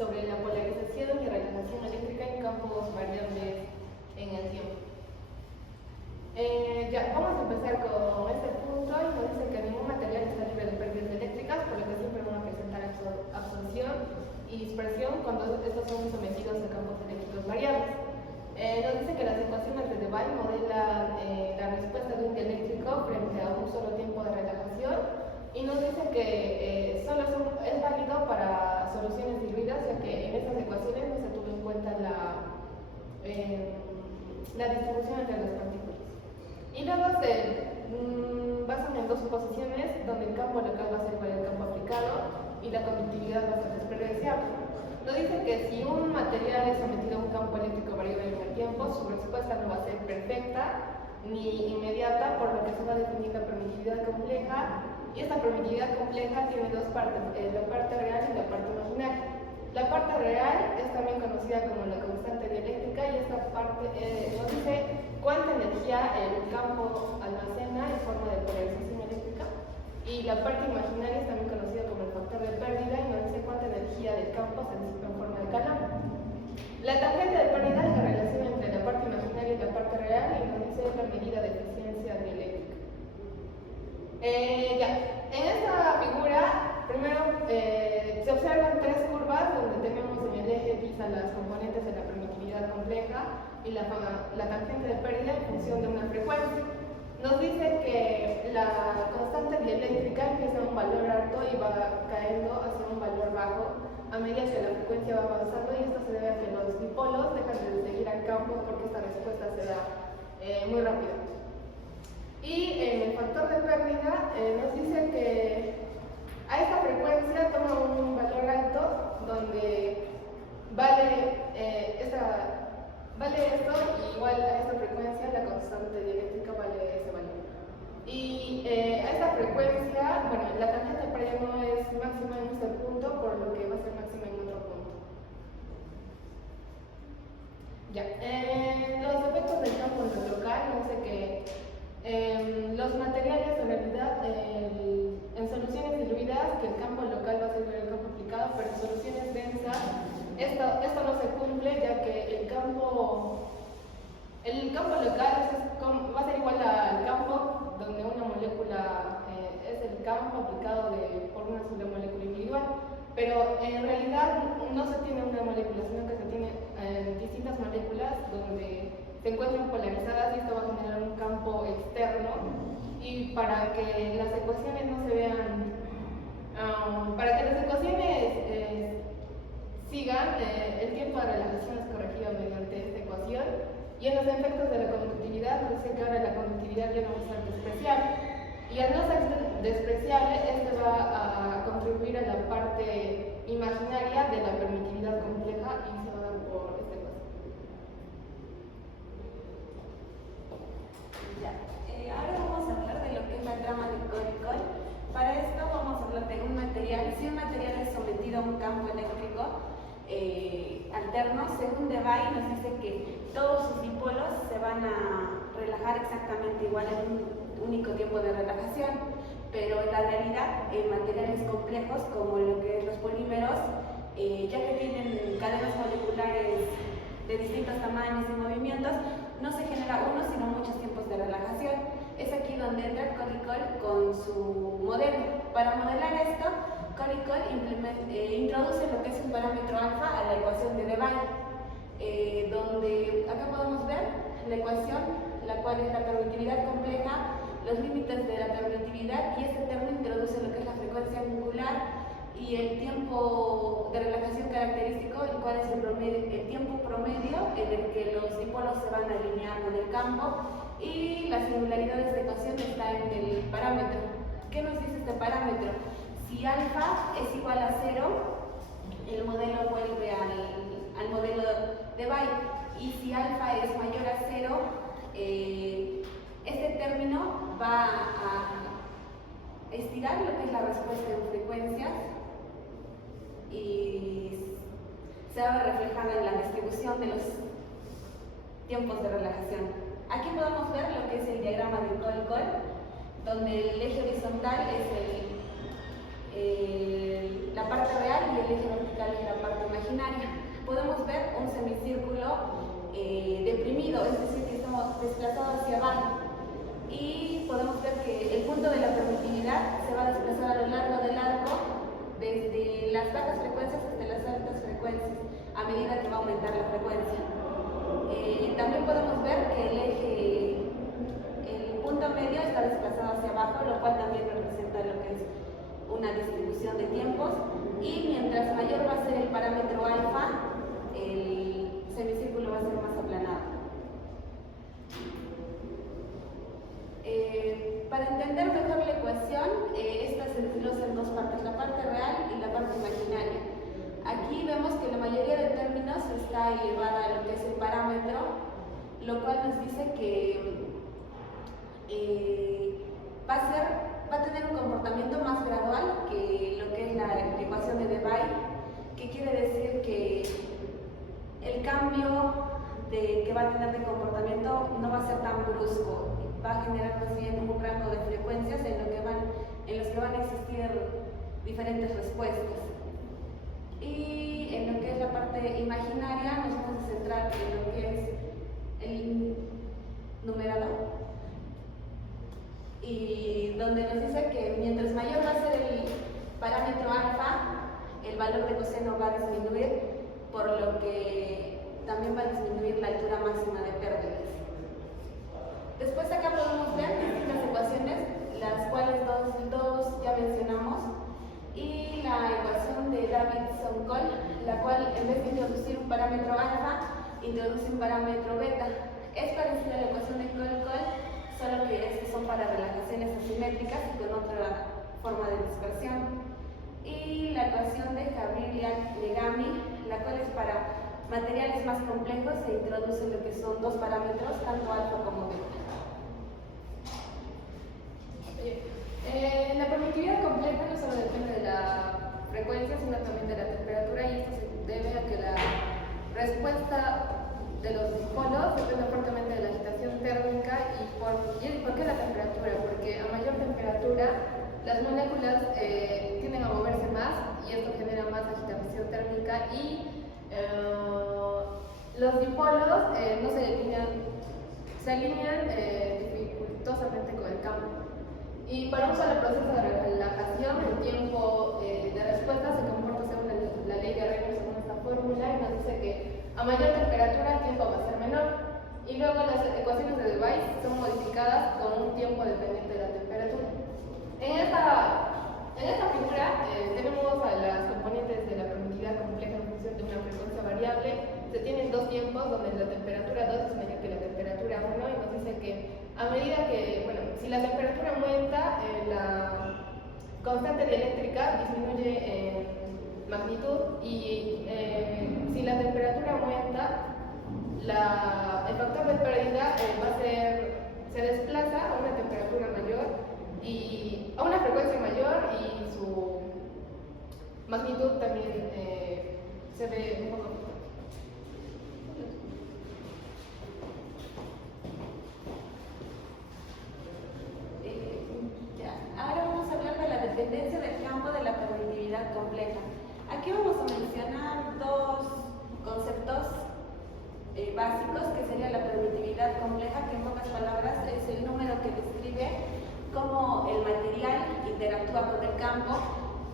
sobre la polarización y relajación eléctrica en campos variables en el tiempo. Vamos a empezar con este punto y nos dice que ningún material está libre de pérdidas eléctricas, por lo que siempre van a presentar absorción y dispersión cuando estos son sometidos a campos eléctricos variables. Nos dice que las ecuaciones de Debye modelan la respuesta de un dieléctrico frente a un solo tiempo de relajación y nos dice que solo es válido para soluciones diluidas, ya que en estas ecuaciones no se tuvo en cuenta la distribución entre las partículas. Y luego se basan en dos suposiciones, donde el campo local va a ser igual al campo aplicado y la conductividad va a ser despreciable. Nos dice que si un material es sometido a un campo eléctrico variable en el tiempo, su respuesta no va a ser perfecta ni inmediata, por lo que se va a definir la permitividad compleja, y esta permitividad compleja tiene dos partes, la parte real y la parte imaginaria. La parte real es también conocida como la constante dieléctrica, y esta parte nos dice cuánta energía el campo almacena en forma de polarización eléctrica, y la parte imaginaria es también conocida como el factor de pérdida y nos dice cuánta energía del campo se disipa en forma de calor. La tangente de pérdida es la relación entre la parte imaginaria y la parte real, y nos dice la medida de eficiencia dieléctrica. En esta figura, primero se observan tres curvas donde tenemos en el eje X a las componentes de la permitividad compleja y la tangente de pérdida en función de una frecuencia. Nos dice que la constante dieléctrica empieza a un valor alto y va cayendo hacia un valor bajo a medida que la frecuencia va avanzando, y esto se debe a que los dipolos dejan de seguir al campo porque esta respuesta se da muy rápido. Y el factor de pérdida nos dice que a esta frecuencia toma un valor alto donde vale esto, y igual a esta frecuencia la constante dieléctrica vale ese valor. Y a esta frecuencia, bueno, la tangente de pérdida no es máxima en este punto, por lo que va a ser máxima en otro punto. Los efectos del campo local, no sé qué. Los materiales, en realidad, en soluciones diluidas, que el campo local va a ser igual al campo aplicado, pero en soluciones densas, esto no se cumple, ya que el campo local va a ser igual al campo donde una molécula es el campo aplicado por una sola molécula individual, pero en realidad no se tiene una molécula, sino que se tiene distintas moléculas donde se encuentran polarizadas, y esto va a generar un campo externo, y para que las ecuaciones no se vean, para que las ecuaciones sigan, el tiempo de relajación es corregido mediante esta ecuación, y en los efectos de la conductividad nos dice que ahora la conductividad ya no va a ser despreciable, y al no ser despreciable, este va a contribuir a la parte imaginaria de la permitividad compleja, y se va a dar por esta ecuación. Ahora vamos a hablar de lo que es la trama de Coricol. Para esto vamos a hablar de un material. Si un material es sometido a un campo eléctrico alterno, según Debye nos dice que todos sus dipolos se van a relajar exactamente igual en un único tiempo de relajación, pero en la realidad en materiales complejos como lo que es los polímeros, ya que tienen cadenas moleculares de distintos tamaños y movimientos, no se genera uno sino muchos tiempos de relajación. Es aquí donde entra Coricol con su modelo. Para modelar esto, Coricol introduce lo que es un parámetro alfa a la ecuación de Debye, donde acá podemos ver la ecuación, la cual es la permitividad compleja, los límites de la permitividad, y este término introduce lo que es la frecuencia angular y el tiempo de relajación característico, el cual es el tiempo promedio en el que los dipolos se van a alinear con el campo, y la singularidad de esta ecuación está en el parámetro. ¿Qué nos dice este parámetro? Si alfa es igual a 0, el modelo vuelve al modelo de Debye, y si alfa es mayor a 0, este término va a estirar lo que es la respuesta en frecuencias y se va a ver reflejada en la distribución de los tiempos de relajación. Aquí podemos ver lo que es el diagrama de Coricol, donde el eje horizontal es la parte real y el eje vertical es la parte imaginaria. semicírculo deprimido, es decir, que estamos desplazados hacia abajo. Y podemos ver que el punto de la permitividad se va a desplazar a lo largo del arco, desde las bajas frecuencias hasta las altas frecuencias, a medida que va a aumentar la frecuencia. También podemos ver que el punto medio está desplazado hacia abajo, lo cual también representa lo que es una distribución de tiempos. Y mientras mayor va a ser el parámetro alfa, el semicírculo va a ser más aplanado. Para entender mejor la ecuación, esta se desglosa en dos partes, la parte real y la parte imaginaria. Aquí vemos que la mayoría de términos está elevada a lo que es el parámetro, lo cual nos dice que va a tener un comportamiento más gradual que lo que es la ecuación de Debye, que quiere decir que el cambio que va a tener de comportamiento no va a ser tan brusco, va a generar más bien un rango de frecuencias en los que van a existir diferentes respuestas. Y en lo que es la parte imaginaria nos vamos a centrar en lo que es el numerador, y donde nos dice que mientras mayor va a ser el parámetro alfa, el valor de coseno va a disminuir, por lo que también va a disminuir la altura máxima de pérdidas. Después acá podemos ver distintas ecuaciones, las cuales dos ya mencionamos, y la ecuación de Davidson-Coll, la cual en vez de introducir un parámetro alfa, introduce un parámetro beta. Es parecida a la ecuación de Coll-Coll, solo que estas son para relajaciones asimétricas y con otra forma de dispersión. Y la ecuación de Jabriliak-Negami, la cual es para materiales más complejos, se introduce lo que son dos parámetros, tanto alfa como beta. La permitividad completa no solo depende de la frecuencia, sino también de la temperatura, y esto se debe a que la respuesta de los dipolos depende fuertemente de la agitación térmica. ¿Y por qué la temperatura? Porque a mayor temperatura las moléculas tienden a moverse más y esto genera más agitación térmica, y los dipolos no se alinean dificultosamente con el campo. Y para un solo proceso de relajación, el tiempo de respuesta se comporta según la ley de Arrhenius, según esta fórmula, y nos dice que a mayor temperatura el tiempo va a ser menor. Y luego las ecuaciones de Debye son modificadas con un tiempo dependiente de la temperatura. En esta figura tenemos a las componentes de la permitividad compleja en función de una frecuencia variable. Se tienen dos tiempos donde la temperatura 2 es mayor que la temperatura 1, y nos dice que a medida que, si la temperatura aumenta, la constante dieléctrica disminuye en magnitud, y si la temperatura aumenta, el factor de pérdida se desplaza a una temperatura mayor y a una frecuencia mayor, y su magnitud también se ve un poco. Ahora vamos a hablar de la dependencia del campo de la permitividad compleja. Aquí vamos a mencionar dos conceptos básicos, que sería la permitividad compleja, que en pocas palabras es el número que describe cómo el material interactúa con el campo,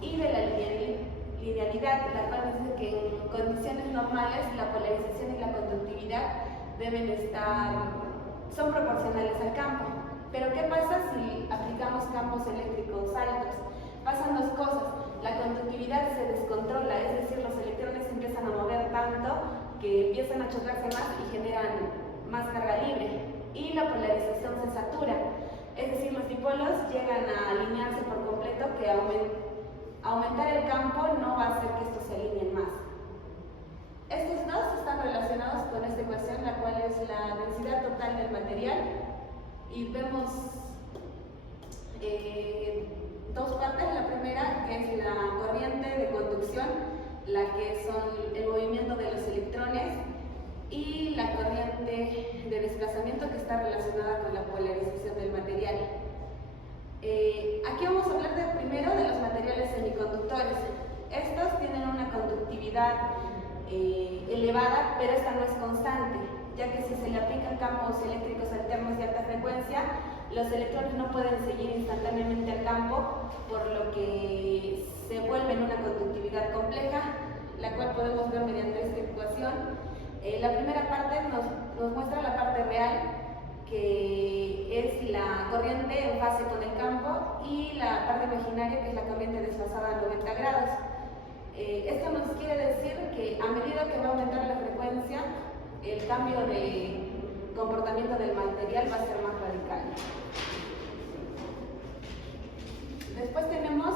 y de la linealidad, la cual dice que en condiciones normales la polarización y la conductividad son proporcionales al campo. Pero ¿qué pasa si aplicamos campos eléctricos altos? Pasan dos cosas: la conductividad se descontrola, es decir, los electrones empiezan a mover tanto que empiezan a chocarse más y generan más carga libre, y la polarización se satura, es decir, los dipolos llegan a alinearse por completo, que aumentar el campo no va a hacer que estos se alineen más. Estos dos están relacionados con esta ecuación, la cual es la densidad total del material, y vemos dos partes. La primera, que es la corriente de conducción, la que son el movimiento de los electrones, y la corriente de desplazamiento, que está relacionada con la polarización del material. Aquí vamos a hablar primero de los materiales semiconductores. Estos tienen una conductividad elevada, pero esta no es constante, ya que si se le aplican campos eléctricos alternos de alta frecuencia, los electrones no pueden seguir instantáneamente al campo, por lo que se vuelve en una conductividad compleja, la cual podemos ver mediante esta ecuación. La primera parte nos muestra la parte real, que es la corriente en fase con el campo, y la parte imaginaria, que es la corriente desfasada a 90 grados. Esto nos quiere decir que a medida que va a aumentar la frecuencia, el cambio de comportamiento del material va a ser más radical. Después tenemos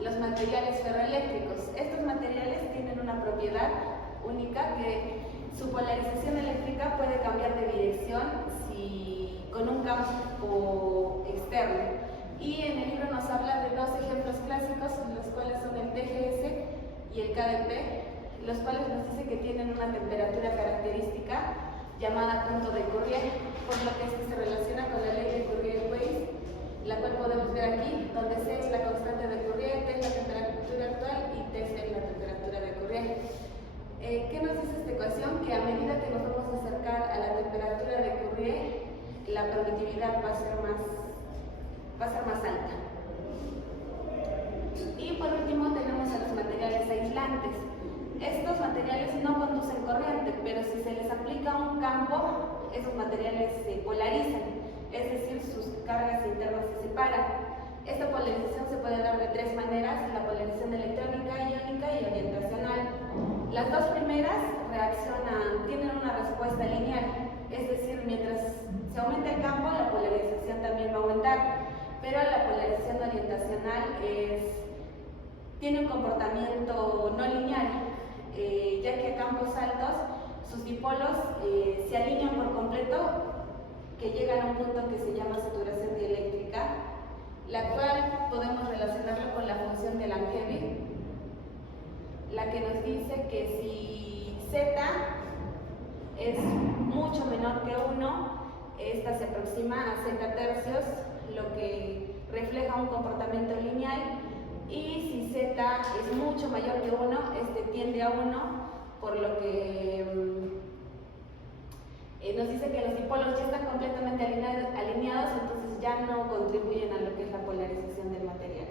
los materiales ferroeléctricos. Estos materiales tienen una propiedad única, que su polarización eléctrica puede cambiar de dirección con un campo externo. Y en el libro nos habla de dos ejemplos clásicos, los cuales son el TGS y el KDP, los cuales nos dice que tienen una temperatura característica llamada punto de Courrier, por lo que esto se relaciona con la ley de Courrier-Weiss, la cual podemos ver aquí, donde C es la constante de Courrier, T es la temperatura actual y TC es la temperatura de Courrier. ¿Qué nos dice esta ecuación? Que a medida que nos vamos a acercar a la temperatura de Courrier, la permitividad va a ser más alta. Y por último tenemos a los materiales aislantes. Estos materiales no conducen corriente, pero si se les aplica un campo, esos materiales se polarizan, es decir, sus cargas internas se separan. Esta polarización se puede dar de tres maneras: la polarización electrónica, iónica y orientacional. Las dos primeras tienen una respuesta lineal, es decir, mientras se aumenta el campo, la polarización también va a aumentar, pero la polarización orientacional tiene un comportamiento no lineal, ya que a campos altos sus dipolos se alinean por completo, que llegan a un punto que se llama saturación dieléctrica, la cual podemos relacionarlo con la función de Langevin, la que nos dice que si Z es mucho menor que 1, esta se aproxima a Z tercios, lo que refleja un comportamiento lineal, y si Z es mucho mayor que 1, este tiende a 1, por lo que nos dice que los dipolos ya están completamente alineados, entonces ya no contribuyen a lo que es la polarización del material.